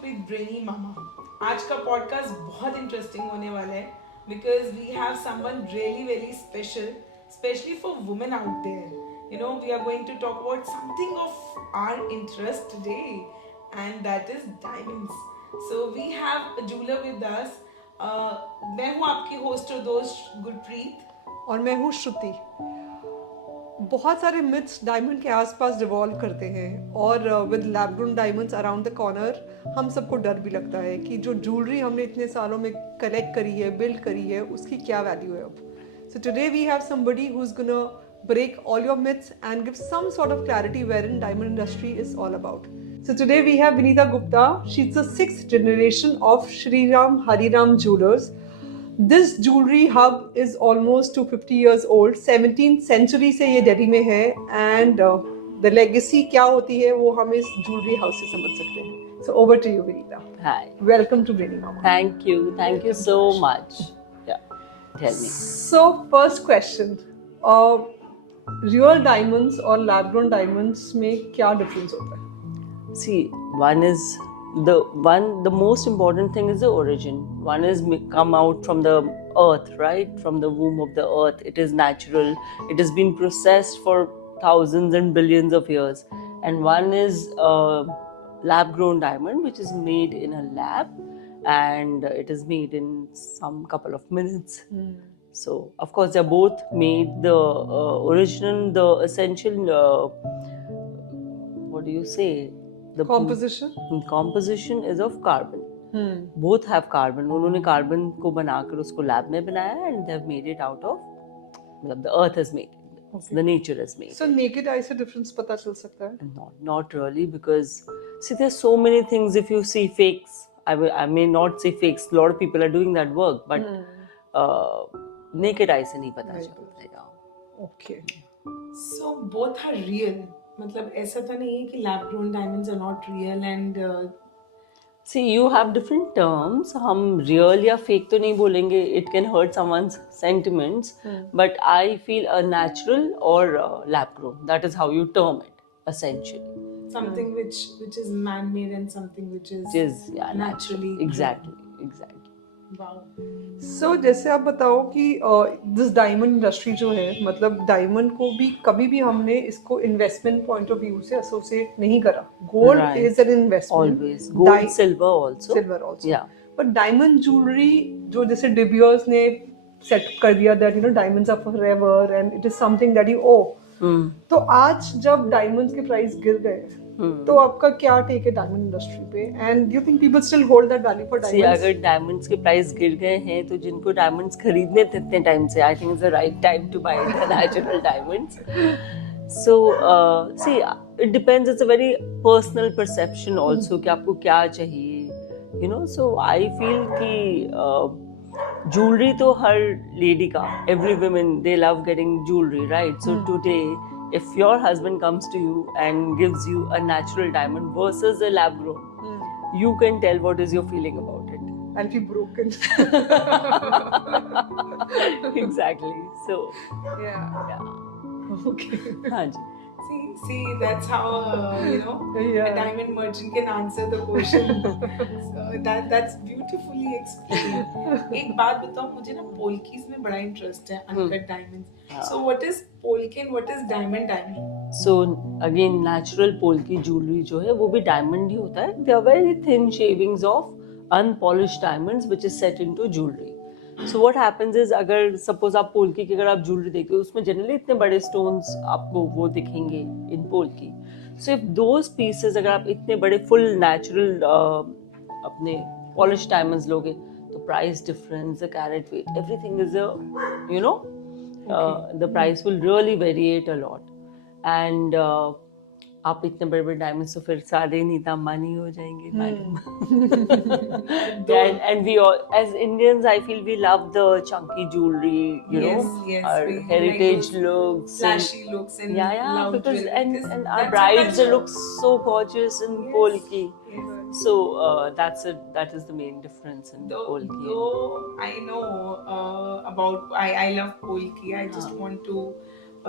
Group with brainy मामा। आज का podcast बहुत इंटरेस्टिंग होने वाला है because we have someone really very special, specially for women out there. We are going to talk about something of our interest today, and that is diamonds. So we have a jeweler with us. मैं हूँ आपकी host और दोस्त गुरप्रीत। और मैं हूँ श्रुति। बहुत सारे मिथ्स डायमंड के आसपास रिवॉल्व करते हैं और with lab grown diamonds around the corner हम सबको डर भी लगता है कि जो ज्वेलरी हमने इतने सालों में कलेक्ट करी है, बिल्ड करी है, उसकी क्या वैल्यू है अब। So today we have somebody who is gonna break all your myths and give some sort of clarity wherein diamond industry is all about. So today we have Vinita Gupta. She's the 6th generation of Shri Ram Hariram Jewelers. This jewelry hub is almost 250 years old. 17th century से ये दिल्ली में है and the legacy क्या होती है वो हम इस jewelry house से समझ सकते हैं. So over to you, Vinita. Hi. Welcome to Brainy Mama. Thank you so much. Yeah, tell me. So first question, real diamonds और lab grown diamonds में क्या difference होता है? See, the most important thing is the origin. One is come out from the earth, right? From the womb of the earth. It is natural. It has been processed for thousands and billions of years. And one is lab grown diamond, which is made in a lab, and it is made in some couple of minutes. So, of course, they're both made. The original, the essential, what do you say? The composition is of carbon. Both have carbon. उन्होंने carbon को बनाकर उसको lab में बनाया and they have made it out of, the earth has made it. Okay. The nature has made. So naked eye से difference पता चल सकता है? Not really, because see, there's so many things. If you see fakes, I may not say fakes. A lot of people are doing that work, but naked eye से नहीं पता चलता. Okay. So both are real. मतलब ऐसा तो नहीं है कि lab grown diamonds are not real and see, you have different terms. हम real या fake तो नहीं बोलेंगे. It can hurt someone's sentiments. But I feel a natural or lab grown. That is how you term it, essentially. Something which is man-made and something which is naturally. Exactly. Wow. So जैसे आप बताओ कि this diamond industry जो है, मतलब diamond को भी कभी भी हमने इसको इन्वेस्टमेंट पॉइंट ऑफ व्यू से एसोसिएट नहीं करा. Gold is an investment, always gold, silver also, या बट डायमंड ज्वेलरी जो जैसे डिबियर्स ने सेट कर दिया that diamonds are forever and it is something that you owe. तो आज जब डायमंड्स के प्राइस गिर गए, तो आपका क्या टेक है डायमंड इंडस्ट्री पे, and do you think people still hold that value for diamonds? अगर डायमंड्स के प्राइस गिर गए हैं तो जिनको डायमंड्स खरीदने थे इतने टाइम से, I think is the right time to buy the natural diamonds. So see, it depends. It's a very personal perception also कि आपको क्या चाहिए, सो आई फील कि ज्वेलरी तो हर लेडी का, every women, they love getting jewellery, right? So today if your husband comes to you and gives you a natural diamond versus a lab grown, you can tell what is your feeling about it. I'll be broken. Exactly. So yeah. Okay. हाँ जी. See, that's how a diamond merchant can answer the question. So that's beautifully explained. एक बात बताओ, मुझे ना पोल्कीज में बड़ा interest है, uncut diamonds. So what is polki and what is diamond? So again, natural polki jewelry जो है वो भी diamond ही होता है. They are very thin shavings of unpolished diamonds which is set into jewelry. So what happens is, अगर suppose आप पोल्की की अगर आप ज्वेलरी देखो, उसमें जनरली इतने बड़े स्टोन्स आपको वो दिखेंगे in polki. So if those pieces अगर आप इतने बड़े फुल नेचुरल अपने पॉलिश डायमंड्स लोगे, तो price difference, the carat weight, everything is the price will really variate a lot. And आप इतने बड़े बड़े डायमंड्स तो फिर सारे नीता मानी हो जाएंगे, madam. And we all, as Indians, I feel we love the chunky jewelry, our heritage looks, flashy looks, and loud because jewelry. And our brides look so gorgeous in polki. So that is the main difference in polki. Though I know about, I love polki. I just want to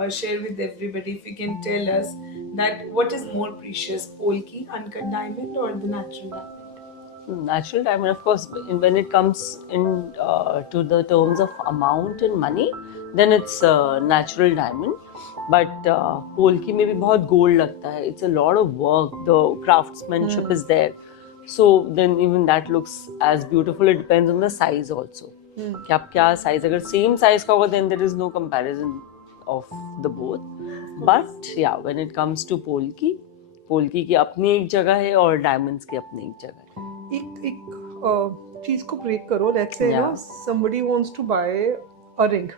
share with everybody, if you can tell us that what is more precious, polki, uncut diamond, or the natural diamond? Natural diamond, of course, when it comes in to the terms of amount and money, then it's natural diamond. But polki में भी बहुत gold लगता है. It's a lot of work. The craftsmanship is there. So then even that looks as beautiful. It depends on the size also. कि आप क्या size, अगर same size का होगा then there is no comparison of the both. But yeah, when it comes to polki की अपनी एक जगह है और diamonds की अपनी एक जगह है. एक चीज को ब्रेक करो. Let's say Yeah. somebody wants to buy a ring.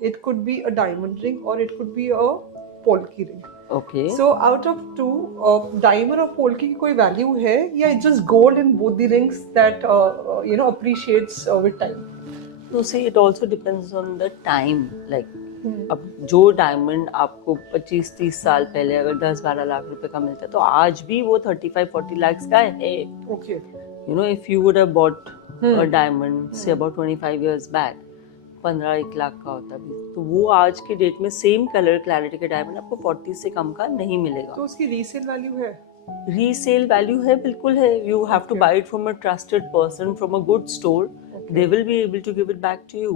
It could be a diamond ring or it could be a polki ring. Okay. So out of two, diamond और polki की कोई value है या it's just gold in both the rings that appreciates with time? So see, it also depends on the time. Like अब जो diamond आपको 25-30 साल पहले अगर 10-12 लाख रुपए का मिलता है तो आज भी वो 35-40 lakhs का है. Okay. You know, if you would have bought a diamond say about 25 years back, 15-1 lakh का होता भी, तो वो आज के डेट में सेम कलर क्लैरिटी के डायमंड आपको 40 से कम का नहीं मिलेगा. तो उसकी रीसेल वैल्यू है? रीसेल वैल्यू है, बिल्कुल है. You have to buy it from a trusted person from a good store. They will be able to give it back to you.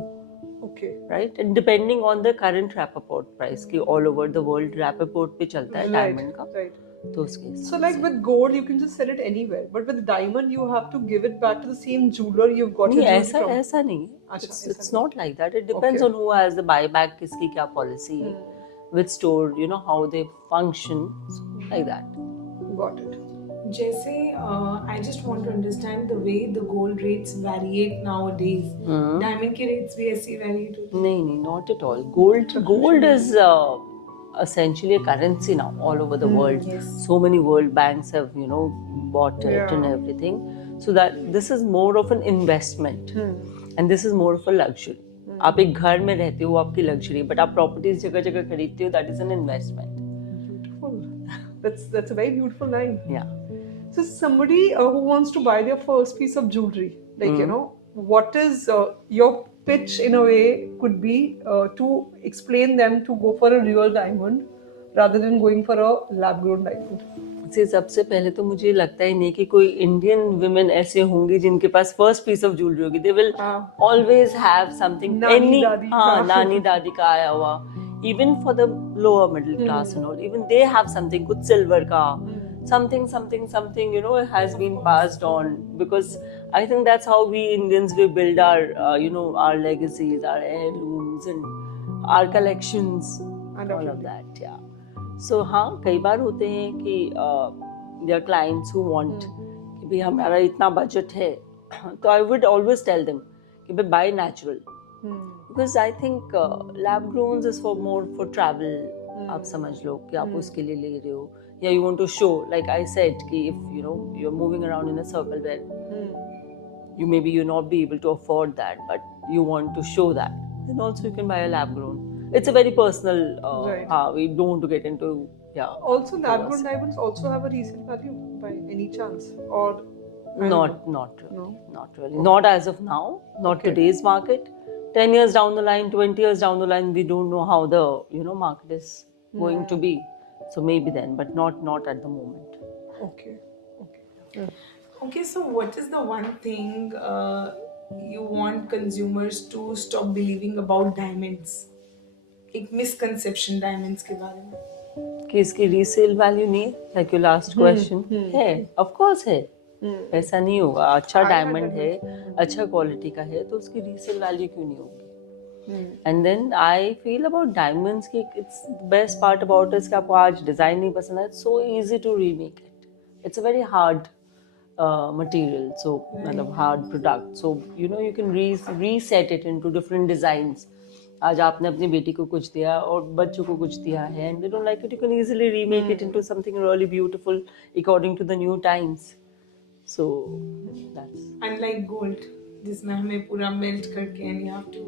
Okay. Right? And depending on the current Rappaport price, कि all over the world Rappaport पे चलता है diamond का. Right. तो उसके So like with gold you can just sell it anywhere, but with diamond you have to give it back to the same jeweler you've got your नहीं, jewelry from. ऐसा नहीं. अच्छा, It's ऐसा not like that. It depends Okay. on who has the buyback, किसकी क्या policy है, which store, you know how they function, like that. Got it. जैसे I just want to understand the way the gold rates variate nowadays. Diamond के rates भी ऐसे variate होते हैं? नहीं, not at all. Gold is essentially a currency now all over the world. yes. So many world banks have, bought it Yeah. and everything. So that this is more of an investment. And this is more of a luxury. आप एक घर में रहते हो, आपकी luxury, but आप properties जगह जगह खरीदते हो, that is an investment. Beautiful. That's a very beautiful line. Yeah. So somebody who wants to buy their first piece of jewelry, like what is your pitch in a way could be to explain them to go for a real diamond rather than going for a lab grown diamond? से सबसे पहले तो मुझे लगता ही नहीं कि कोई Indian women ऐसे होंगी जिनके पास फर्स्ट पीस ऑफ ज्वेलरी होगी. They will always have something, नानी दादी का आया हुआ, even for the lower middle class and all, even they have something, कुछ सिल्वर का, something has been passed on, because I think that's how we Indians we build our our legacies, our heirlooms and our collections and all of that. Yeah. So हाँ, कई बार होते हैं कि there are clients who want कि भाई हमारा इतना budget है, तो I would always tell them कि भाई buy natural, because I think lab growns is for more for travel. आप समझ लो कि आप उसके लिए ले रहे हो, या you want to show, like I said कि if you're moving around in a circle where you'll not be able to afford that, but you want to show that, then also you can buy a lab grown. It's a very personal Right. we don't want to get into Also, lab grown diamonds also have a resale value by any chance, or not really. No? Not really, not as of now, not today's market. 10 years down the line, 20 years down the line, we don't know how the market is going to be. So maybe then, but not at the moment. Okay. Okay, so what is the one thing you want consumers to stop believing about diamonds? एक misconception diamonds के बारे में. कि इसकी resale value नहीं है, like your last question. है, of course है. ऐसा नहीं होगा. अच्छा डायमंड है, अच्छा क्वालिटी का है, तो उसकी रीसेल वैल्यू क्यों नहीं होगी? And then I feel about diamonds की it's best part about is कि आपको आज डिजाइन नहीं पसंद है, it's so easy to remake it. It's a very hard material, so मतलब hard product, so you can reset it into different designs. आज आपने अपनी बेटी को कुछ दिया और बच्चों को कुछ दिया है, and they don't like it, you can easily remake it into something really beautiful according to the new times. So that's Unlike gold, जिसमें हमें पूरा melt करके and you have to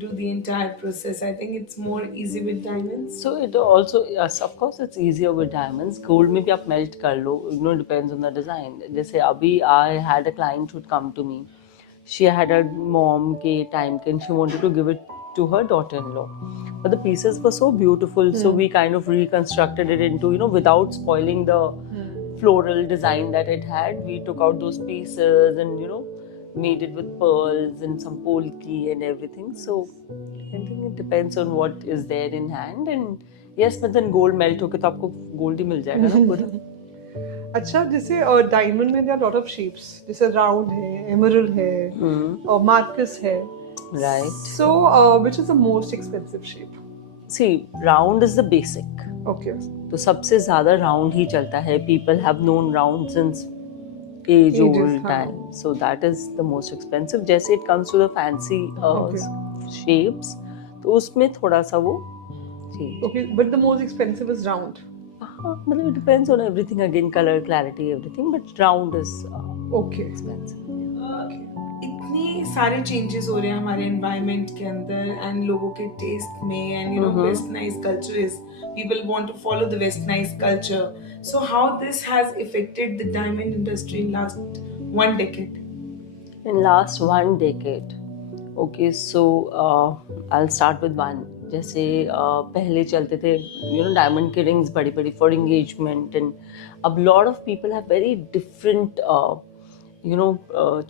do the entire process. I think it's more easy with diamonds. So it also, yes, of course it's easier with diamonds. Gold में भी आप melt कर लो, depends on the design. जैसे अभी I had a client who come to me. She had her mom के time and she wanted to give it to her daughter-in-law. But the pieces were so beautiful, so we kind of reconstructed it into, without spoiling the floral design that it had. We took out those pieces and made it with pearls and some polki and everything. So I think it depends on what is there in hand. And yes, but then gold melt होके तो आपको gold ही मिल जाएगा ना पूरा. अच्छा, जैसे diamond में there are lot of shapes, जैसे राउंड है, एमरल्ड है, और मार्कस है. Right. So which is the most expensive shape? See, round is the basic. Okay. तो सबसे ज्यादा round ही चलता है. People have known round since age old Ages, हाँ. time. So that is the most expensive. जैसे it comes to the fancy shapes, तो उसमें थोड़ा सा वो change. Okay, but the most expensive is round. मतलब it depends on everything again, color, clarity, everything. But round is Okay. expensive. इतने सारे changes हो रहे हैं हमारे एनवायरनमेंट के अंदर एंड लोगों के टेस्ट में and you know westernised culture is people want to follow the westernised culture so how this has affected the diamond industry in last 1 decade. In last 1 decade, okay, so I'll start with one. जैसे पहले चलते थे diamond के rings बड़ी बड़ी for engagement and अब lot of people have very different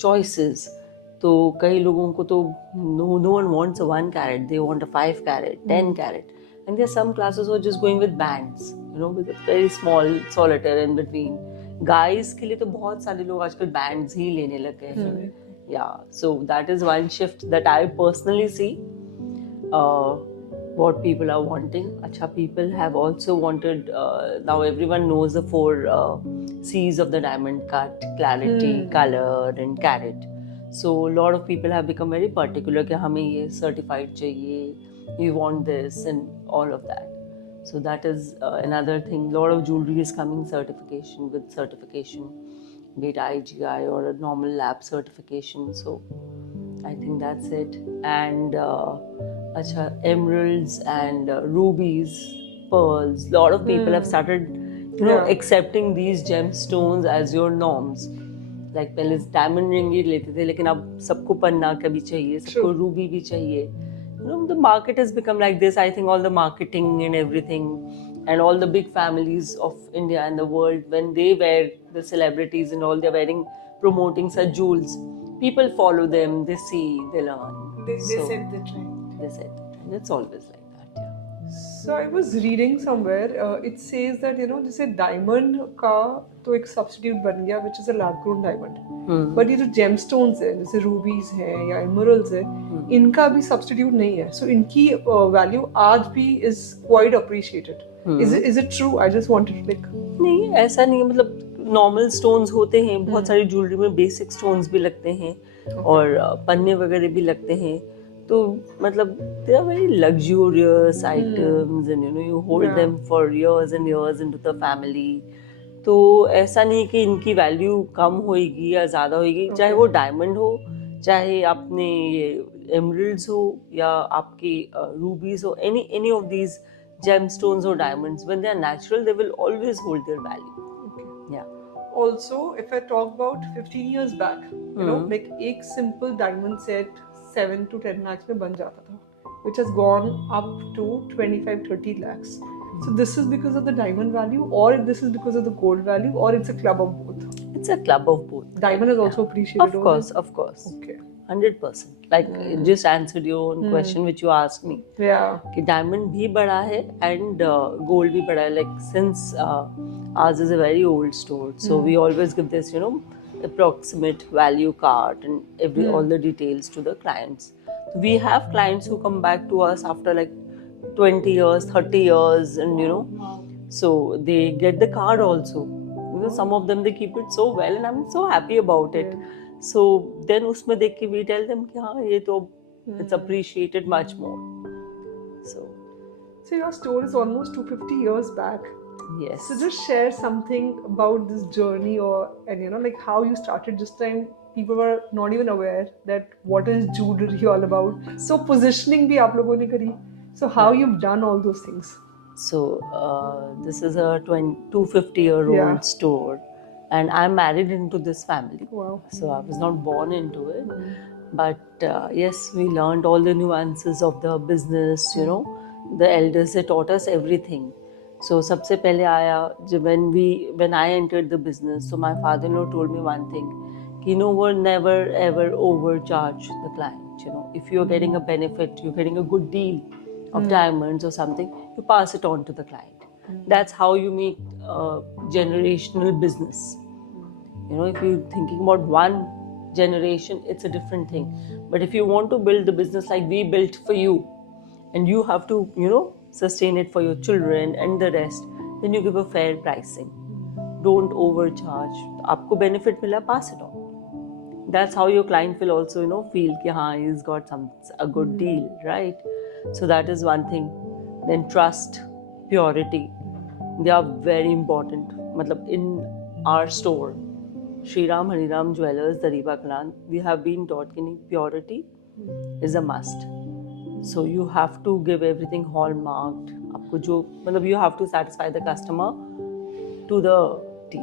choices. तो कई लोगों को तो no one wants a 1 carat, they want a 5 carat, 10 carat, and there are some classes who are just going with bands, with a very small solitaire in between. Guys के लिए तो बहुत सारे लोग आजकल bands ही लेने लगे हैं. Yeah, so that is one shift that I personally see. What people are wanting. Acha, people have also wanted, now everyone knows the 4 C's of the diamond cut: clarity, color and carat. So a lot of people have become very particular कि हमें ये certified चाहिए, we want this and all of that. So that is another thing. A lot of jewelry is coming certification, be it IGI or a normal lab certification. So I think that's it. And emeralds and rubies, pearls. A lot of people have started, accepting these gemstones as your norms. Like पहले diamond ring ही लेते थे, लेकिन अब सबको पन्ना का भी चाहिए, सबको ruby भी चाहिए. The market has become like this. I think all the marketing and everything, and all the big families of India and the world, when they wear, the celebrities and all, they're wearing, promoting such jewels. People follow them, they see, they learn. They set the trend. They said that. It's always like that, yeah. So I was reading somewhere, it says that जैसे diamond का तो एक substitute बन गया, which is a lab grown diamond. But ये जो gemstones है, जैसे rubies है या emeralds है, इनका भी substitute नहीं है. So इनकी value आज भी is quite appreciated. Is it true? I just wanted to like. नहीं, ऐसा नहीं है. मतलब normal stones होते हैं, बहुत सारी jewelry में basic stones भी लगते हैं, और पन्ने वगैरह भी लगते हैं. तो मतलब they are very luxurious items and you hold them for years and years into the family. तो ऐसा नहीं कि इनकी वैल्यू कम होएगी या ज़्यादा होएगी. चाहे वो डायमंड हो, चाहे आपने ये एमरल्ड्स हो, या आपके रूबीज हो, any of these gemstones or diamonds, when they are natural, they will always hold their value. Okay. Yeah. Also, if I talk about 15 years back, like एक simple diamond set 7 to 10 lakhs में बन जाता था, which has gone up to 25-30 lakhs. So this is because of the diamond value, or this is because of the gold value, or it's a club of both? It's a club of both. Diamond is also appreciated. Of course. Okay. 100%. Like just answered your own question which you asked me. Yeah. कि diamond भी बड़ा है and gold भी बड़ा है. Like since ours is a very old store, so we always give this, approximate value card and all the details to the clients. We have clients who come back to us after like 20 years, 30 years, and so they get the card also. Some of them, they keep it so well, and I'm so happy about it. So then उसमें देख के we tell them कि हाँ ये तो it's appreciated much more. So your store is almost 250 years back. Yes. So just share something about this journey, and like how you started. This time people were not even aware that what is jewelry all about. So positioning भी आप लोगों ने करी. So how you've done all those things? So this is a 250-year-old store, and I'm married into this family. Wow. So I was not born into it, but yes, we learned all the nuances of the business. The elders, they taught us everything. So सबसे पहले आया जब when I entered the business, so my father-in-law told me one thing, कि you know what, never ever overcharge the client. You know, if you're getting a benefit, you're getting a good deal of diamonds or something, you pass it on to the client. That's how you make generational business. You know, if you're thinking about one generation, it's a different thing. But if you want to build the business like we built for you, and you have to, you know, sustain it for your children and the rest, then you give a fair pricing. Don't overcharge. आपको benefit मिला, pass it on. That's how your client will also, you know, feel कि हाँ, he's got a good deal, right? So that is one thing. Then trust, purity, they are very important. मतलब in our store, Shri Ram Hari Ram Jewelers, Dariba Kalan, we have been taught कि purity is a must. So you have to give everything hallmarked. आपको जो मतलब you have to satisfy the customer to the T.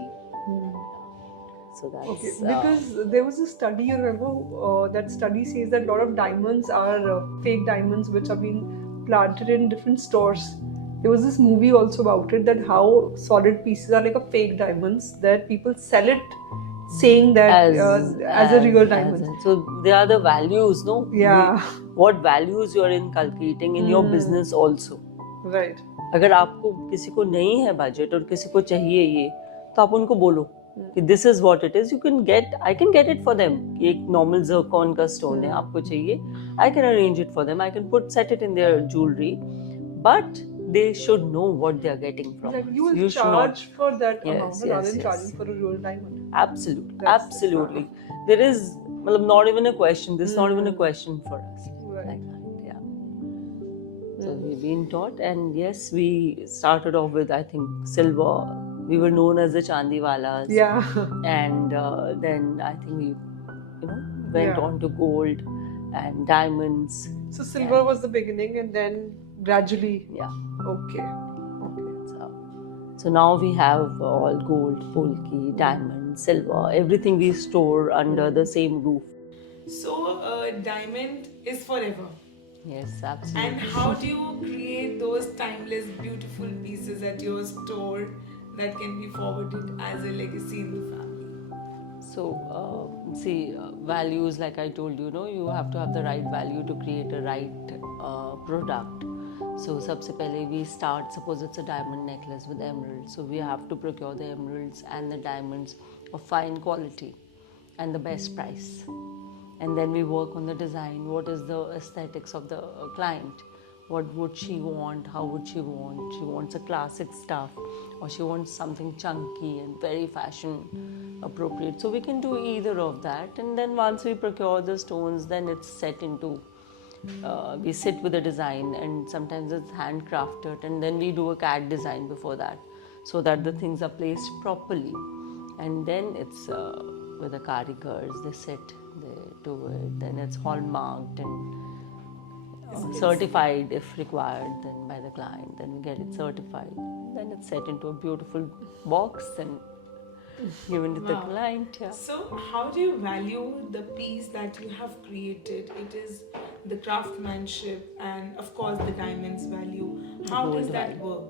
So that's Okay, because there was a study, you remember, that study says that a lot of diamonds are fake diamonds which are being planted in different stores. There was this movie also about it, that how solid pieces are like a fake diamonds, that people sell it saying that as a real diamond. So they are the values, no? Yeah. What values you are inculcating in your business also. Right. अगर आपको किसी को नहीं है budget और किसी को चाहिए ये, तो आप उनको बोलो कि this is what it is, you can get, I can get it for them, कि एक नॉर्मल जर्कॉन का स्टोन है, आपको चाहिए, I can arrange it for them, I can put set it in their jewellery, but they should know what they are getting from Like us. you will You should charge not, for that Yes, amount rather than charging for a real diamond. absolutely, That's- absolutely. There is मतलब not even a question. This is not even a question for us. Right. Like that, yeah. So we've been taught, and yes, we started off with, I think, silver. We were known as the Chandiwalas. Yeah. And then I think we, you know, went Yeah. on to gold and diamonds. So silver was the beginning, and then gradually. Yeah. Okay. So now we have all gold, polki, diamond, silver, everything we store under the same roof. So, diamond is forever. Yes, absolutely. And how do you create those timeless, beautiful pieces at your store that can be forwarded as a legacy in the family? So, values, like I told you, you have to have the right value to create a right product. So, sabse pehle we start, suppose it's a diamond necklace with emeralds. So, we have to procure the emeralds and the diamonds of fine quality and the best price. And then we work on the design. What is the aesthetics of the client? What would she want? How would she want? She wants a classic stuff, or she wants something chunky and very fashion appropriate. So we can do either of that. And then once we procure the stones, then it's set into, we sit with a design, and sometimes it's handcrafted, and then we do a CAD design before that, so that the things are placed properly. And then it's with the karigars, they sit, they do it, then it's hallmarked and certified if required, then by the client, then we get it certified, then it's set into a beautiful box and given to the client. Yeah. So, how do you value the piece that you have created? It is the craftsmanship and, of course, the diamond's value. How does that work?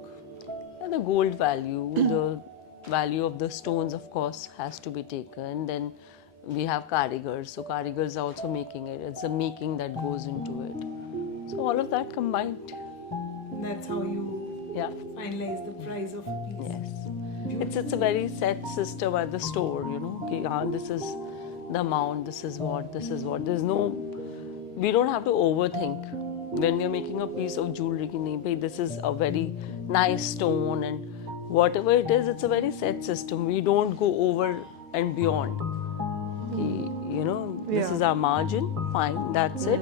And the gold value, the value of the stones, of course, has to be taken. Then we have karigars. So karigars are also making it. It's the making that goes into it. So all of that combined. That's how you finalize the price of a piece. Yes. It's a very set system at the store, okay, this is the amount, this is what. There's no, we don't have to overthink when we are making a piece of jewelry. This is a very nice stone, and whatever it is, it's a very set system. We don't go over and beyond. This is our margin, fine, that's it.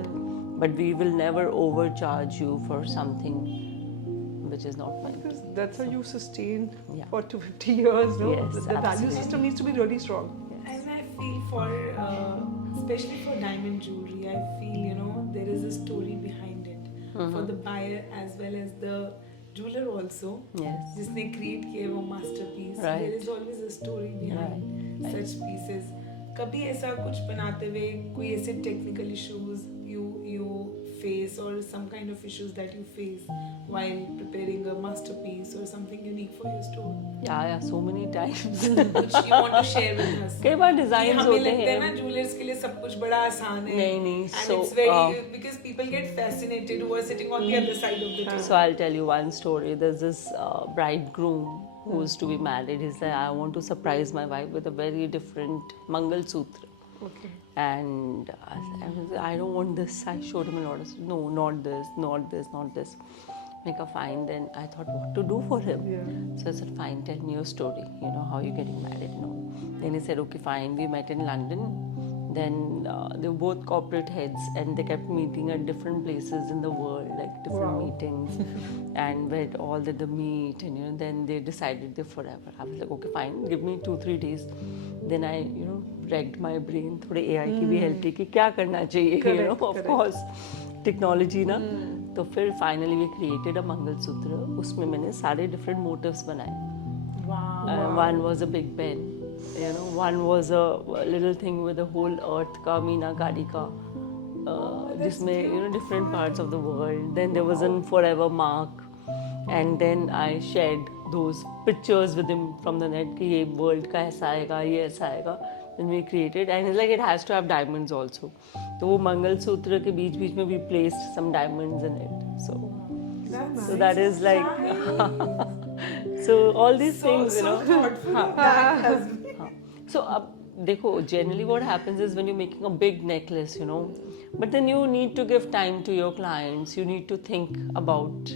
But we will never overcharge you for something which is not meant. Because that's how you sustain for 250 years, no? Yes, the value absolutely. system needs to be really strong. And I feel especially for diamond jewelry, I feel, there is a story behind it. For the buyer as well as the jeweler also. Yes. जिसने create किया वो masterpiece. Right. There is always a story behind such pieces. कभी ऐसा कुछ बनाते हुए कोई ऐसे technical issues you face or some kind of issues that you face while preparing a masterpiece or something unique for your store Yeah, so many times. which you want to share with us? कई बार कि design हमें होते लगता है ना हैं jewelers के लिए सब कुछ बड़ा आसान है नहीं, and so, it's very because people get fascinated who are sitting on the other side of the table. So I'll tell you one story. There's this bridegroom who's to be married. He's like, I want to surprise my wife with a very different Mangal Sutra. Okay. And I was like, I don't want this. I showed him a lot of stuff. No, not this, not this, not this. Make a fine. Then I thought what to do for him. Yeah. So I said, fine, tell me your story. You know, how you getting married? No. Then he said, okay, fine. We met in London. Then they were both corporate heads and they kept meeting at different places in the world, like different Wow. meetings, and where all did the meet, and then they decided they're forever. I was like, okay, fine, give me 2-3 days. Then I, racked my brain, थोड़े AI की भी help ली कि क्या करना चाहिए, Correct, of correct. course, technology ना. तो फिर finally we created a mangalsutra. उसमें मैंने सारे different motifs बनाए. Wow. One was a Big Ben, one was a little thing with the whole earth ka Meenakari ka, जिसमें different parts of the world. Then there was a forever mark, and then I shared those pictures with him from the net कि ये world का ऐसा आएगा, ये ऐसा आएगा. Then we created, and it's like it has to have diamonds also. तो वो मंगलसूत्र के बीच में we placed some diamonds in it. So that is like so all these things, so thoughtful of that husband. So अब देखो, generally what happens is when you're making a big necklace, but then you need to give time to your clients. You need to think about,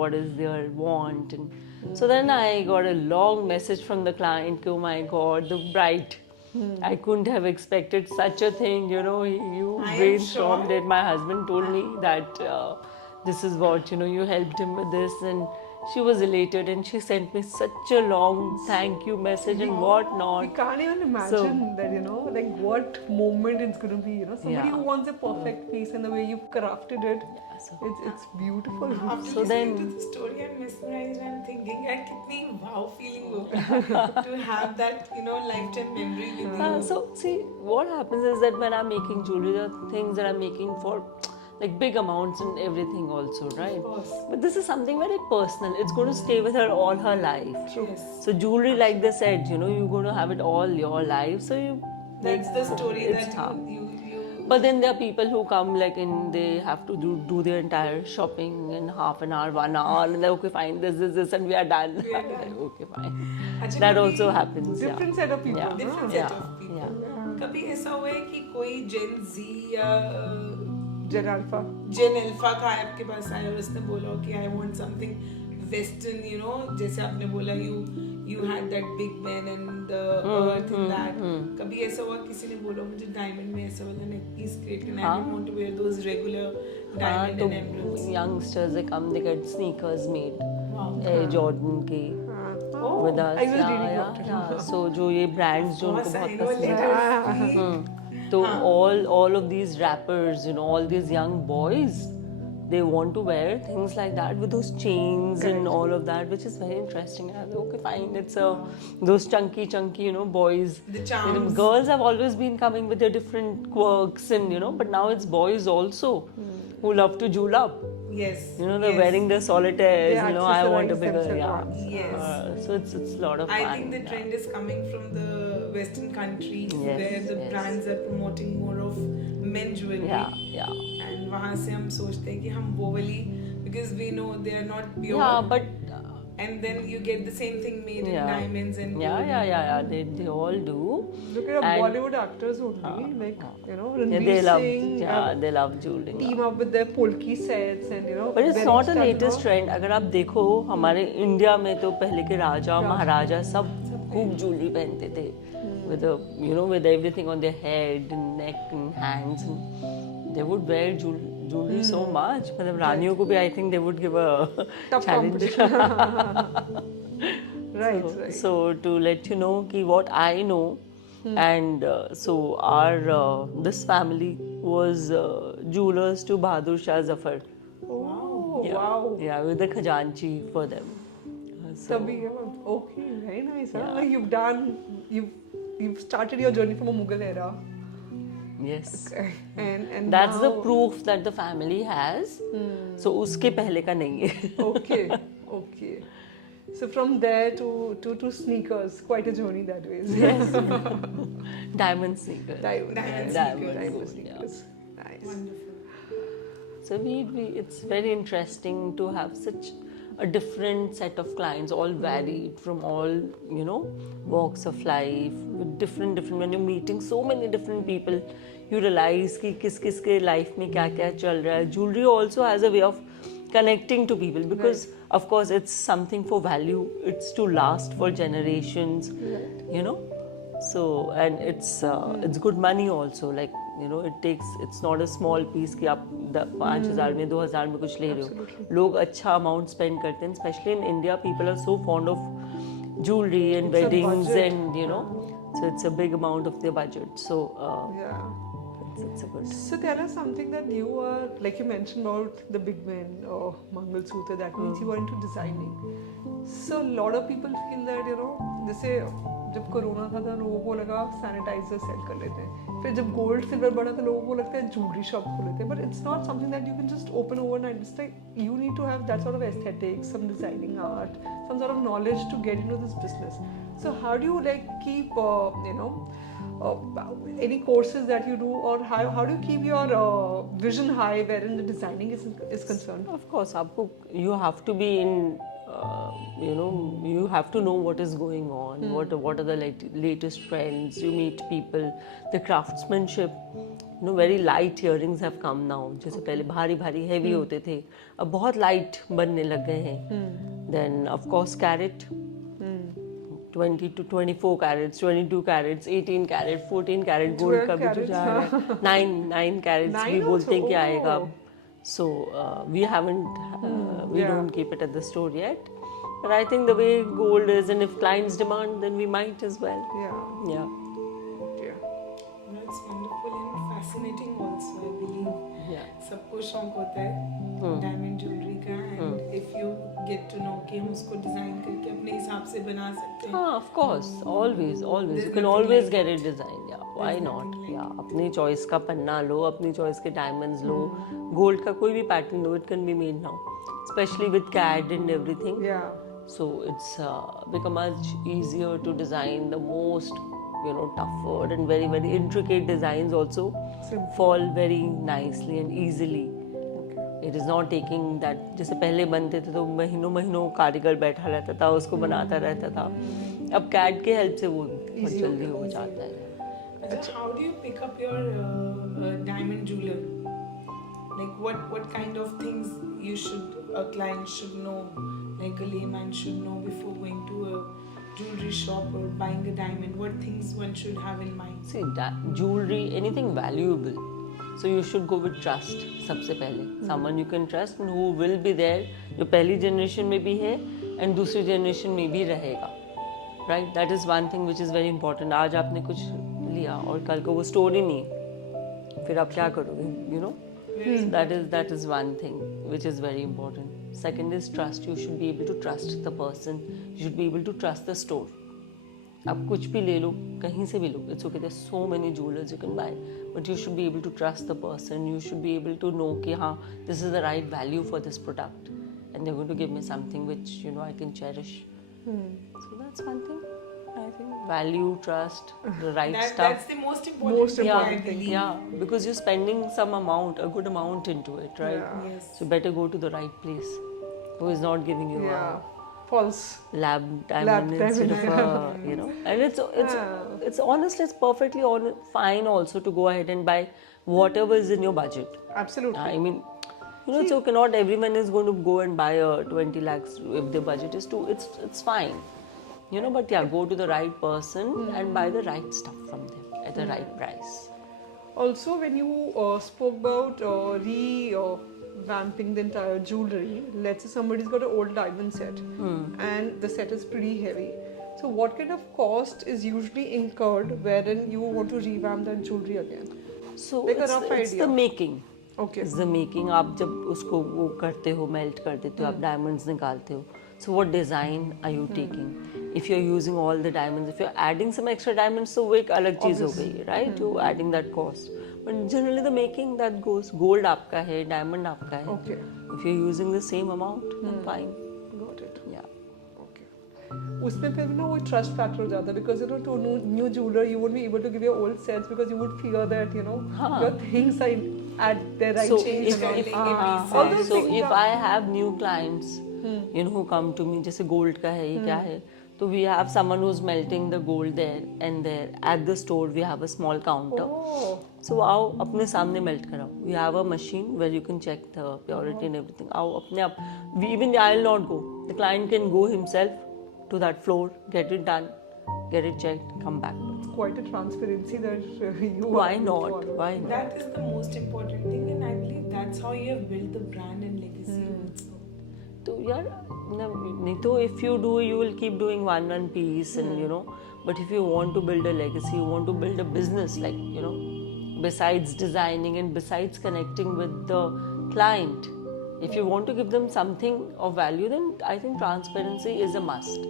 what is their want. And so then I got a long message from the client, oh my God, the bride. I couldn't have expected such a thing, you I am brainstormed sure. it. My husband told me that this is what, you helped him with this, and she was elated and she sent me such a long thank you message and We whatnot. can't even imagine that, like what moment it's going to be, somebody Yeah. who wants a perfect piece and the way you've crafted it, so- it's beautiful. After So listening then- to the story, I'm mesmerized. I'm thinking, यार कितनी wow feeling होगा to have that, lifetime memory with you. So see, what happens is that when I'm making jewelry, there are things that I'm making for like big amounts and everything also, right? Of course. But this is something very personal. It's going to stay with her all her life. Yes. So jewelry, like they said, you're going to have it all your life. So you. That's the story it's that hard. you But then there are people who come and they have to do their entire shopping in half an hour, 1 hour, and they're okay, fine, this, and we are done. We are done. Okay, fine. अच्छा, That कभी also happens. Different yeah. set of people. Yeah. different Yeah. set of people. Yeah. कभी ऐसा हुआ है कि कोई Gen Z या Gen Alpha. Gen Alpha का आपके पास आया और उसने बोला कि I want something Western, जैसे आपने बोला you had that Big Ben and the earth in that. कभी ऐसा हुआ किसी ने बोला मुझे डायमंड में ऐसा वाला नेक पीस क्रिएट करना है, I don't want to wear those regular diamond and emeralds. Youngsters, they come, they get sneakers made. Wow. Air Jordan के Oh, with us. I was yeah, reading yeah, about it. yeah. So जो ये brands जो उनको Boss, I बहुत know पसंद है. later. So all of these rappers, all these young boys, they want to wear things like that with those chains and all of that, which is very interesting. And I was like, okay, fine. It's those chunky, boys. The charms. Girls have always been coming with their different quirks and but now it's boys also who love to jewel up. Yes. They're yes. wearing their solitaires. They I want a accessorize bigger, themselves yeah. once. Yes. So it's a lot of fun. I think the yeah. trend is coming from the Western countries Yes, where the yes. brands are promoting more of men jewelry. Yeah. And वहाँ से हम सोचते हैं कि हम वो वाली because we know they are not pure. Yeah, but and then you get the same thing made in Yeah. diamonds and gold. yeah. They all do. Look at And- Bollywood actors only, like, Yeah, Ranveer they love, Singh, they love jewelry. team up with their polki sets and, But it's wearing not a stuff, latest trend. अगर आप देखो हमारे India में तो पहले के राजा महाराजा सब खूब जूलरी पहनते थे with with everything on their head and neck and hands, and they would wear jewelry so much. मतलब रानियों को भी I think they would give a Tough challenge. Right, right. So to let you know कि what I know, and so our this family was jewelers to Bahadur Shah Zafar. Oh, Yeah. wow. Yeah, with the khajanchi for them. So, Tabhi, okay, very nice. Huh? Like you've started your journey from a Mughal era. Yes. And That's the now- proof that the family has. So उसके पहले का नहीं है. Okay, okay. So from there to sneakers, quite a journey that way. Yes. Diamond sneakers. Diamond gold, yeah. sneakers. Nice. Wonderful. So it's very interesting to have such a different set of clients, all varied from all, walks of life, with different, when you're meeting so many different people, you realize कि किस के life में क्या क्या चल रहा है. Jewelry also has a way of connecting to people because of course it's something for value, it's to last for generations, so and it's good money also, like it's not a small piece कि आप 5,000 में 2,000 में कुछ ले रहे हो. लोग अच्छा amount spend करते हैं, especially in India people are so fond of jewelry and It's a weddings budget. and so it's a big amount of their budget, so Yeah. it's a good. So tell us something that you are, like you mentioned about the big men or Mangal Sutra, that means you are into designing. So a lot of people feel that, जैसे जब corona था तो लोगों को लगा sanitiser cell कर लेते हैं, फिर जब गोल्ड सिल्वर बढ़ा तो लोगों को लगता है ज्वेलरी शॉप खोल लेते हैं, but it's not something that you can just open overnight. It's like you need to have that sort of aesthetic, some designing art, some sort of knowledge to get into this business. So how do you like keep any courses that you do, or how do you keep your vision high wherein the designing is concerned? Of course, you have to be in, you have to know what is going on, what are the latest trends. You meet people, the craftsmanship. Very light earrings have come now. जैसे पहले भारी भारी heavy होते थे, अब बहुत light बनने लग गए हैं. Then of course carat. 20 to 24 carats, 22 carats, 18 carat, 14 carat gold का भी जो जा रहा है, 9 carats भी Nine बोलते हैं कि also, आएगा. oh. So we haven't, we yeah. don't keep it at the store yet. But I think the way gold is, and if clients demand, then we might as well. Yeah. Yeah. That's wonderful and fascinating also, I believe. Yeah. सबको शौक होता है diamond jewellery का, and if you get to know कि हम उसको design करके अपने हिसाब से बना सकते हैं. Of course, always. There's You can nothing always like get it designed. Yeah, why There's not? nothing like Yeah, अपनी choice का पन्ना लो, अपनी choice के diamonds लो, gold का कोई भी pattern low, it can be made now, especially with CAD and everything. Yeah. So it's become much easier to design the most, tougher and very, very intricate designs also Simple. fall very nicely and easily. It is not taking that. जैसे पहले बनते थे तो महीनों कारीगर बैठा रहता था, उसको बनाता रहता था. अब CAD के हेल्प से वो बहुत Easy हो जल्दी गया, हो easy जाता है. So how do you pick up your diamond jeweler? Like what kind of things a client should know, like a layman should know before going to a jewelry shop or buying a diamond? What things one should have in mind? See, jewelry, anything valuable. So you should go with trust. सबसे पहले someone you can trust and who will be there, जो पहली generation में भी है and दूसरी generation में भी रहेगा. Right? That is one thing which is very important. आज आपने कुछ लिया और कल को वो store ही नहीं, फिर आप क्या करोगे? So that is one thing which is very important. Second is trust. You should be able to trust the person. You should be able to trust the store. आप कुछ भी ले लो, कहीं से भी लो. It's okay. There's so many jewelers you can buy, but you should be able to trust the person. You should be able to know कि हाँ, this is the right value for this product, and they're going to give me something which I can cherish. So that's one thing. I think value, trust, the right stuff. That's the most important Most thing, I important believe. Yeah, because you're spending some amount, a good amount into it, right? Yeah. Yes. So better go to the right place, who is not giving you Yeah. a False. lab diamond instead of diamond. a, and it's honestly it's perfectly fine also to go ahead and buy whatever is in your budget. Absolutely. I mean, it's okay. Not everyone is going to go and buy a 20 lakhs if their budget is too. It's fine, But yeah, go to the right person and buy the right stuff from them at the right price. Also, when you spoke about revamping the entire jewelry, let's say somebody's got an old diamond set and the set is pretty heavy. So, what kind of cost is usually incurred wherein you want to revamp that jewelry again? So Like a it's, rough it's idea. the making. Okay. It's the making. आप जब उसको वो करते हो, melt कर देते हो, आप diamonds निकालते हो. So what design are you taking? If you're using all the diamonds, if you're adding some extra diamonds, so वो एक अलग चीज हो गई, right? You're adding that cost. But generally the making that goes gold आपका है, diamond आपका है. Okay. If you're using the same amount, then fine. Got it. Yeah. Okay. उसमें फिर ना वो trust factor हो जाता है because you know to new jeweler you won't be able to give your old sets because you would fear that you know your things are at their right So change. if, and all. if, all those so things if are- I have new clients, you know, who come to me, जैसे gold का है, ये क्या है? So we have someone who's melting the gold there and there. At the store we have a small counter. Oh. So आओ अपने सामने melt कराओ. We have a machine where you can check the purity and everything. आओ अपने आप. Even I'll not go. The client can go himself to that floor, get it done, get it checked, come back. It's quite a transparency that you Why are not? follow. Why not? That is the most important thing, and I believe that's how you have built the brand and legacy also. So यार नहीं तो if you do you will keep doing one piece and you know, but if you want to build a legacy, you want to build a business, like you know, besides designing and besides connecting with the client, if you want to give them something of value, then I think transparency is a must.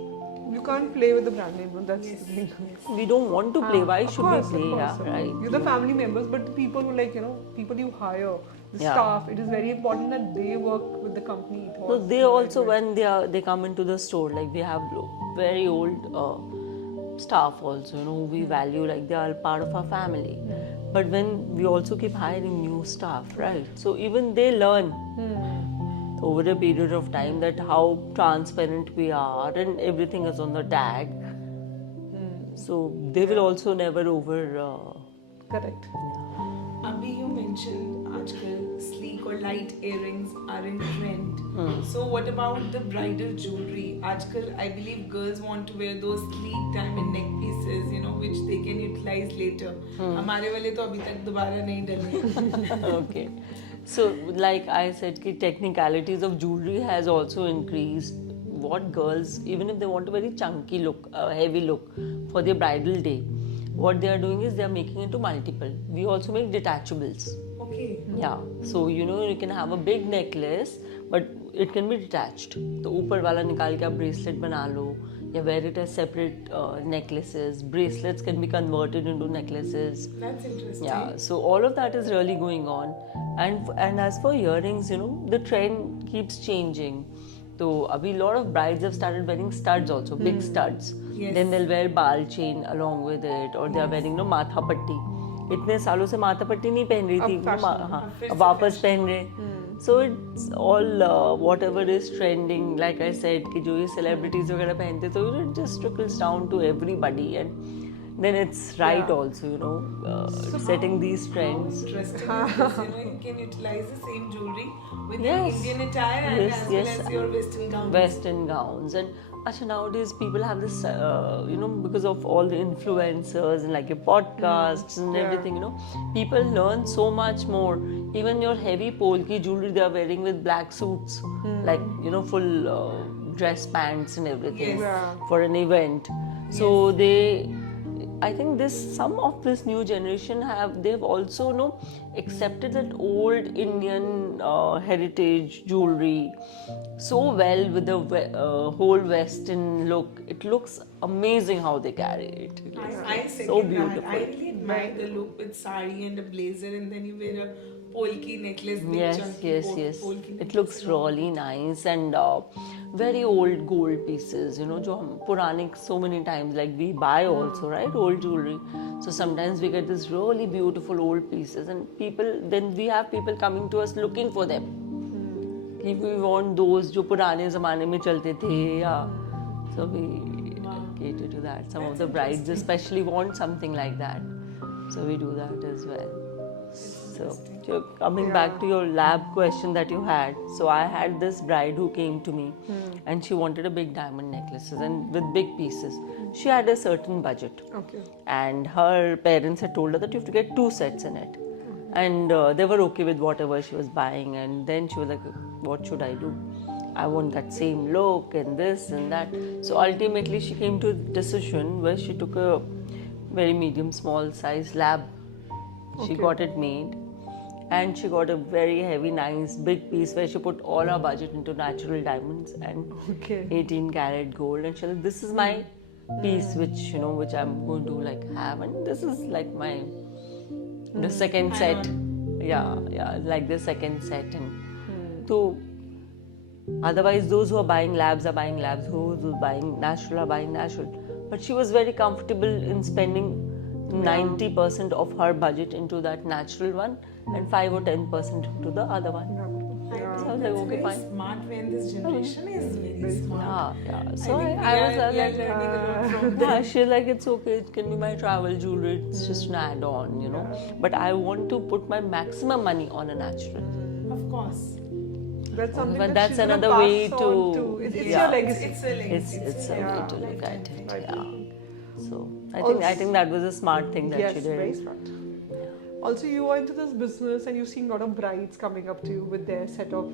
You can't play with the brand name. No? That's the thing. We don't want to play. Why Of should course, we play? of course, Yeah, right. You're the family members, but the people who like you know, people you hire, the Yeah. staff. It is very important that they work with the company. ethos So they in the right also, way. when they come into the store, like we have very old staff also, you know, who we value, like they are part of our family. But when we also keep hiring new staff, right? So even they learn over a period of time that how transparent we are and everything is on the tag. So they will also never over. Correct. Abhi, you mentioned आजकल sleek or light earrings are in trend. So what about the bridal jewelry? आजकल I believe girls want to wear those sleek diamond neck pieces, you know, which they can utilize later. हमारे वाले तो अभी तक दोबारा नहीं डले. Okay. So like I said, ki technicalities of jewelry has also increased. What girls, even if they want a very chunky look, heavy look for their bridal day, what they are doing is they are making it to multiple. We also make detachables. Okay. Yeah. So you know you can have a big necklace, but it can be detached. तो ऊपर वाला निकाल के आप bracelet बना लो, या wear it as separate necklaces. Bracelets can be converted into necklaces. That's interesting. Yeah, so all of that is really going on, and as for earrings, you know, the trend keeps changing. So abhi lot of brides have started wearing studs also, big studs. Yes. Then they'll wear bal chain along with it, or they are wearing no matha patti. इतने सालों से माथा पट्टी नहीं पहन रही थी, अब fashion. हाँ, अब फिर अब से वापस पहन रहे. So it's all whatever is trending. Like I said, कि जो ये celebrities वगैरह पहनते, so it just trickles down to everybody, and then it's right Yeah. also, you know, setting these trends. Interesting. Because, you know, you can utilize the same jewelry with your Yes. Indian attire and Yes, as well yes. as your Western gowns. Western gowns. And actually nowadays people have this, you know, because of all the influencers and like your podcasts and Yeah. everything, you know, people learn so much more. Even your heavy polki jewelry they are wearing with black suits, like, you know, full dress pants and everything Yes. Yeah. for an event. So I think some of this new generation they've also, you know, accepted that old Indian heritage jewelry so well with the whole Western look. It looks amazing how they carry it. It looks I second so that. beautiful. I really admire the look with sari and a blazer, and then you wear a polki necklace, big Yes, chunky yes, polki yes. necklace. It looks really nice, and very old gold pieces, you know, जो हम पुराने so many times, like we buy also, right, old jewelry. So sometimes we get this really beautiful old pieces, and then we have people coming to us looking for them. If we want those जो पुराने ज़माने में चलते थे, so we cater to that. Some of the brides especially want something like that, so we do that as well. So coming back to your lab question that you had, so I had this bride who came to me and she wanted a big diamond necklaces and with big pieces. She had a certain budget, Okay. and her parents had told her that you have to get 2 sets in it, and they were okay with whatever she was buying. And then she was like, what should I do? I want that same look and this and that. So ultimately she came to a decision where she took a very medium small size lab. She Okay. got it made, and she got a very heavy, nice, big piece where she put all her budget into natural diamonds and Okay. 18 karat gold. And she said, this is my piece which I'm going to like have, and this is like my The second set. Yeah, like the second set. And so, otherwise, those who are buying labs are buying labs, those who are buying natural are buying natural. But she was very comfortable in spending 90% of her budget into that natural one and 5 or 10% into the other one. I think I was like, that's okay, very fine. smart way, and this generation is very smart. Yeah. So I think I was we are like, learning a lot from them. yeah, she's like, it's okay, it can be my travel jewelry, it's just an add on, you know. But I want to put my maximum money on a natural. Of course. That's something But that that's she's gonna another pass way on to. It's Yeah, your legacy. It's a legacy. It's a way Yeah. to look at Lifetime it. thing. Yeah. So I Also- think that was a smart thing that Yes, she did. very smart. Also, you are into this business and you've seen a lot of brides coming up to you with their set of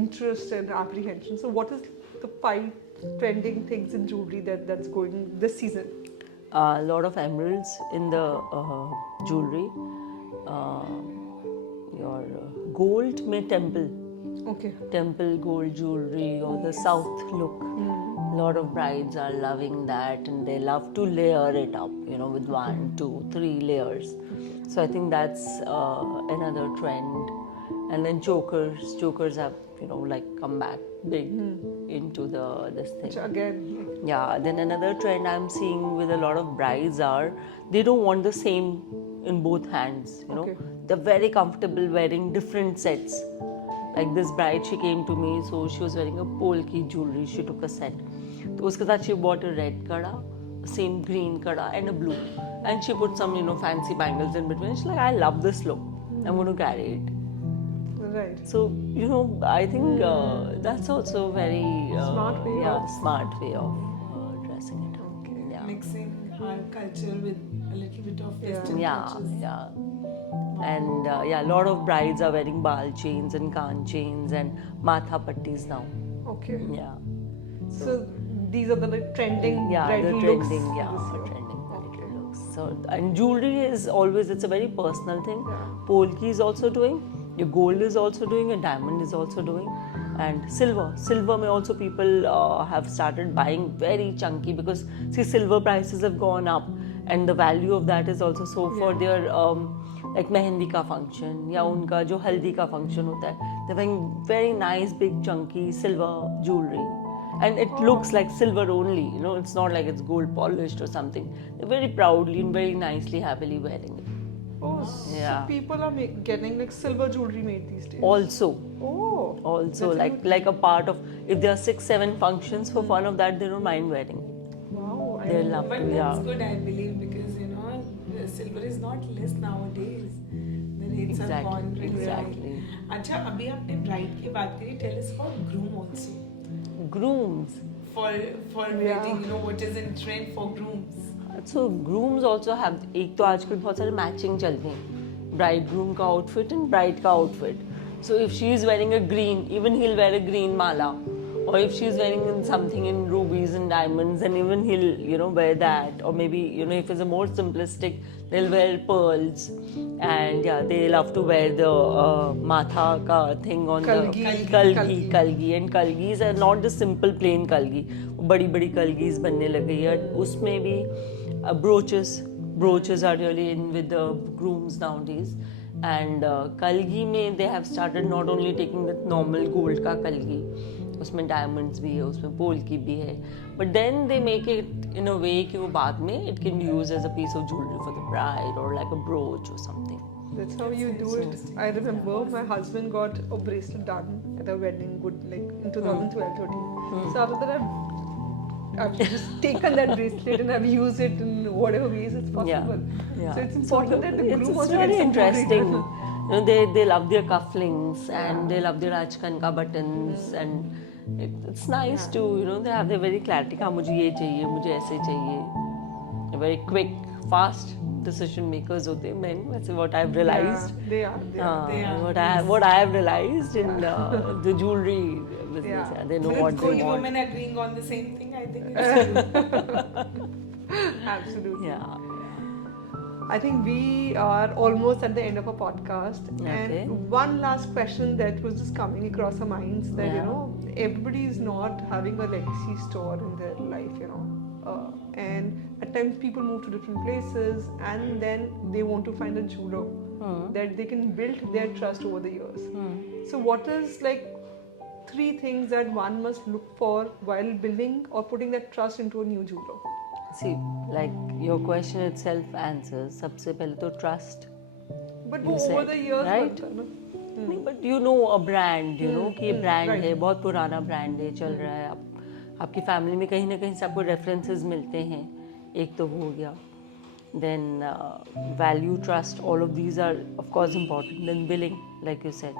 interest and apprehension. So, what is the 5 trending things in jewelry that's going this season? A lot of emeralds in the jewelry. Your gold may Okay. temple gold jewelry or the south look. A lot of brides are loving that and they love to layer it up, you know, with 1, 2, 3 layers. So I think that's another trend. And then chokers have, you know, like come back big into this thing. Which again, Yeah, then another trend I'm seeing with a lot of brides are they don't want the same in both hands, you know. Okay. They're very comfortable wearing different sets. Like this bride, she came to me, so she was wearing a polki jewelry, she took a set. So uske sath she bought a red kada, same green kada and a blue. And she put some, you know, fancy bangles in between. She's like, I love this look. I'm going to carry it. right. So, you know, I think that's also very Smart way of- smart way of dressing it up. Okay. Yeah. Mixing our culture with a little bit of Western Yeah, touches. yeah. And a lot of brides are wearing bal chains and kan chains and matha pattis now. Okay. Yeah. So, these are the like, trending Yeah, the bridal trending, looks yeah, this year. trending Okay. bridal looks. So, and jewelry is always, it's a very personal thing. Yeah. Polki is also doing, your gold is also doing, your diamond is also doing, and silver. Silver may also people have started buying very chunky because see, silver prices have gone up, and the value of that is also so for their like mehendi ka function या उनका जो हल्दी का function होता है. They're wearing very nice big chunky silver jewelry. And it looks like silver only, you know, it's not like it's gold polished or something. They're very proudly and very nicely, happily wearing it. Oh, Yeah. so people are getting like silver jewelry made these days. Also, Oh. also That's like a part of, if there are 6-7 functions for fun of that, they don't mind wearing it. Wow. They love But to, that's yeah. good, I believe, because you know, silver is not less nowadays. The rates have Exactly, gone really exactly. high. अच्छा, अभी आपने bride की बात करी. Tell us about groom also. Grooms. For Yeah. wedding, you know, what is in trend for grooms? So grooms also have, एक तो आजकल बहुत सारे मैचिंग चलते हैं, bridegroom का outfit and bride का outfit. So if she is wearing a green, even he'll wear a green mala. Or if she's wearing something in rubies and diamonds, and even he'll, you know, wear that. Or maybe, you know, if it's a more simplistic, they'll wear pearls. And yeah, they love to wear the matha ka thing on Kalgi. the kalgi. And kalgis are not the simple plain kalgi. बड़ी बड़ी kalgis बनने लग गई है. उसमें भी brooches are really in with the grooms nowadays. And kalgi में they have started not only taking the normal gold का kalgi, उसमें diamonds भी है, उसमें polki भी है, but then they make it in a way कि वो बाद में it can be used as a piece of jewelry for the bride or like a brooch or something. That's how you do it. I remember my husband got a bracelet done at a wedding, like in 2012-13. So after that, I've just taken that bracelet and I've used it in whatever ways it's possible. Yeah. So it's important that the groom It's also very gets some jewelry interesting. done. You know, they love their cufflinks and they love their rajkan ka buttons, and it's nice to, you know, they have their very clarity. हाँ मुझे ये चाहिए, मुझे ऐसे चाहिए. Very quick, fast decision makers होते हैं men. That's what I've realized. Yeah, they are. They are. What I have realized in the jewelry business. Yeah. Yeah, they know But what it's they good want. women agreeing on the same thing. I think it's good. Absolutely. Yeah. I think we are almost at the end of our podcast. Okay. And one last question that was just coming across our minds that, you Yeah. know, everybody is not having a legacy store in their life, you know. and at times people move to different places, and then they want to find a jeweler that they can build their trust over the years. So what is like 3 things that one must look for while building or putting that trust into a new jeweler? See, like your question itself answers. सबसे पहले तो trust. But You वो over said, the years right? बनता है ना. नहीं, but you know a brand, you know कि ये brand right. है, बहुत पुराना brand है, चल रहा है. आपकी फैमिली में कहीं ना कहीं से आपको references मिलते हैं. एक तो वो हो गया. Then value, trust, all of these are of course important. Then billing, like you said.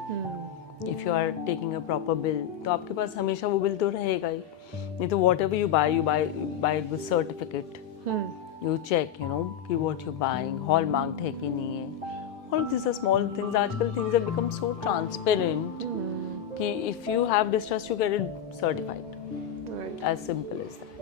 If you are taking a proper bill, तो आपके पास हमेशा वो बिल तो रहेगा ही. नहीं तो whatever you buy it with certificate. You check, you know, कि what you're buying, hallmarked है कि नहीं है. All of these are small things. आजकल things have become so transparent कि if you have distrust, you get it certified. Right. As simple as that.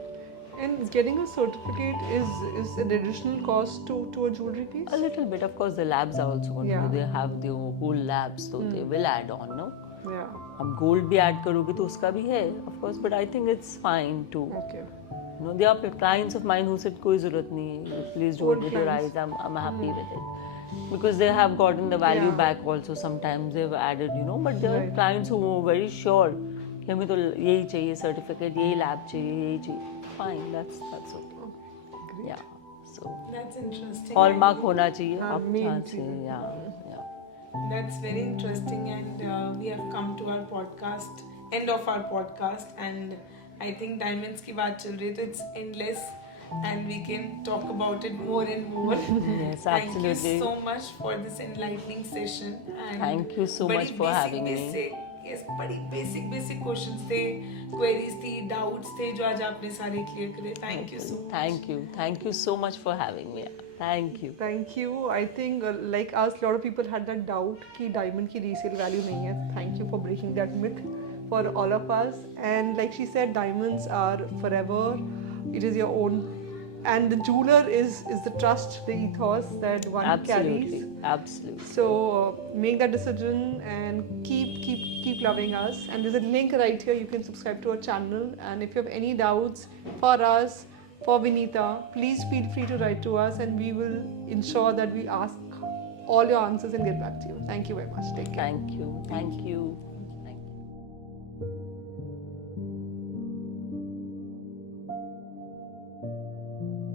And getting a certificate is an additional cost to a jewelry piece? A little bit, of course. The labs are also going to Yeah. do. They have their whole labs, so they will add on, no? Yeah. अब gold भी add करोगे तो उसका भी है, of course. But I think it's fine too. Okay. You know, there are clients of mine who said कोई ज़रूरत नहीं है. Please do Old it with your clients. eyes. I'm happy with it. Because they have gotten the value Yeah. back also. Sometimes they've added, you know. But there are Right. clients who were very sure कि हमें तो यही चाहिए certificate, यही lab चाहिए, यही चाहिए. Fine, that's okay. Yeah. So That's interesting. hallmark होना चाहिए. हाँ, आप main हाँ चीज़ है. yeah. That's very interesting, and we have come to our podcast, end of our podcast, and I think diamonds की बात चल रही है, तो it's endless, and we can talk about it more and more. Yes, Thank you absolutely. so much for this enlightening session. And Thank you so बड़ी much for basic having me. basic- Yes, बड़ी basic questions थे, queries थी, doubts थे, जो आज आपने सारे clear करे. Thank you so much. Thank you so much for having me. Thank you. Thank you. I think like us, a lot of people had that doubt कि diamond की resale value नहीं है. Thank you for breaking that myth for all of us. And like she said, diamonds are forever. It is your own. And the jeweler is the trust, the ethos that one carries. Absolutely. So make that decision and keep loving us. And there's a link right here. You can subscribe to our channel. And if you have any doubts for us, for Vinita, please feel free to write to us, and we will ensure that we ask all your answers and get back to you. Thank you very much. Take care. Thank you.